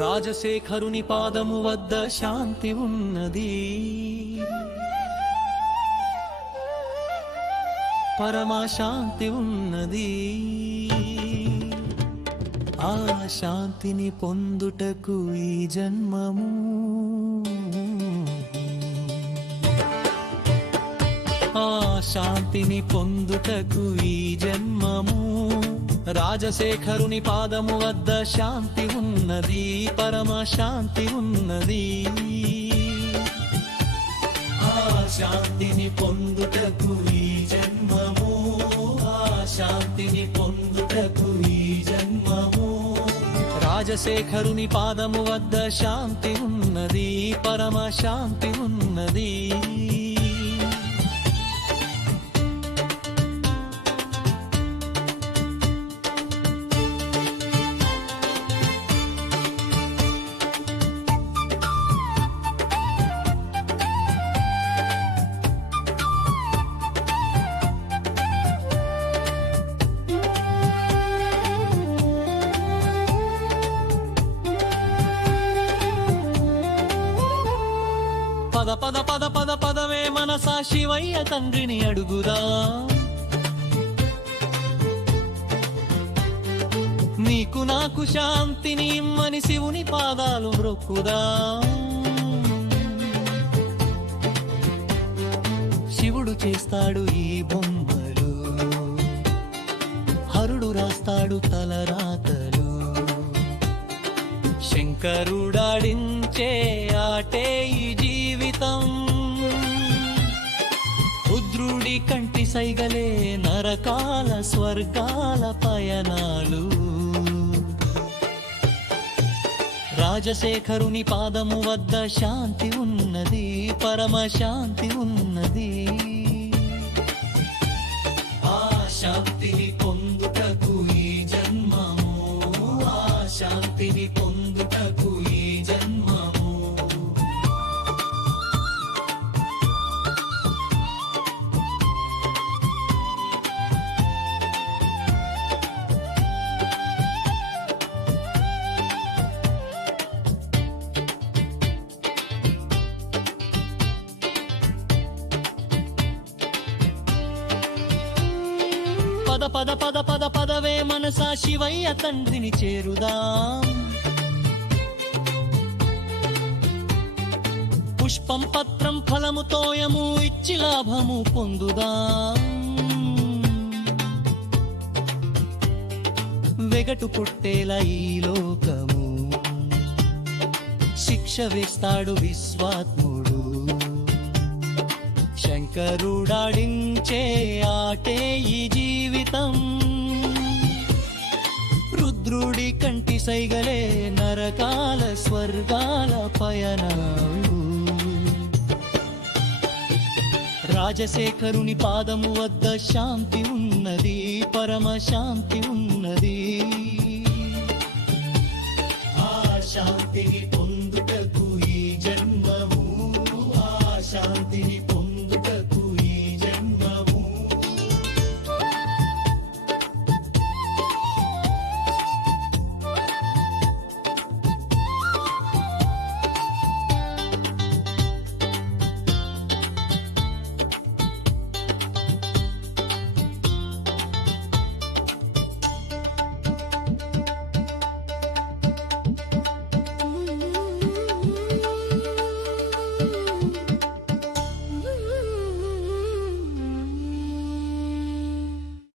రాజశేఖరుని పాదము వద్ద శాంతి ఉన్నది, పరమశాంతి ఉన్నది. ఆ శాంతిని పొందుటకు ఈ జన్మము, ఆ శాంతిని పొందుటకు ఈ జన్మము. రాజశేఖరుని పాదము వద్ద శాంతి ఉన్నది, పరమశాంతి ఉన్నది. ఆ శాంతిని పొందుటకు ఈ జన్మము, ఆ శాంతిని పొందుటకు ఈ జన్మము. రాజశేఖరుని పాదము వద్ద శాంతి ఉన్నది, పరమశాంతి ఉన్నది. పద పద పద పద పదవే మనసా శివయ్య తండ్రిని అడుగుదా, నీకు నాకు శాంతిని ఇమ్మని శివుని పాదాలు మ్రొక్కుదా. శివుడు చేస్తాడు ఈ బొమ్మలు, హరుడు రాస్తాడు తలరాతలు. శంకరుడాడించే ఆటే ఈ జీవితం, రుద్రుడి కంటి సైగలే నరకాల స్వర్గాల పయనాలు. రాజశేఖరుని పాదము వద్ద శాంతి ఉన్నది, పరమశాంతి ఉన్నది. ఆ శాంతిని పొందుటకు ఈ జన్మము, ఆ శాంతిని పొందుటకు ఈ జన్మము. పద పద పద పద పదవే మనసా శివయ్య తండ్రిని చేరుదాం. పుష్పం పత్రం ఫలము తోయము ఇచ్చి లాభము పొందుదాం. వెగటు పుట్టేలా ఈ లోకము, శిక్ష వేస్తాడు విశ్వాత్ముడు. శంకరుడాడించే ఆటే ఈ జీవితం, రుద్రుడి కంటి సైగలే నరకాల స్వర్గాల పయనాలు. రాజశేఖరుని పాదము వద్ద శాంతి ఉన్నది, పరమశాంతి ఉన్నది. ఆ శాంతిని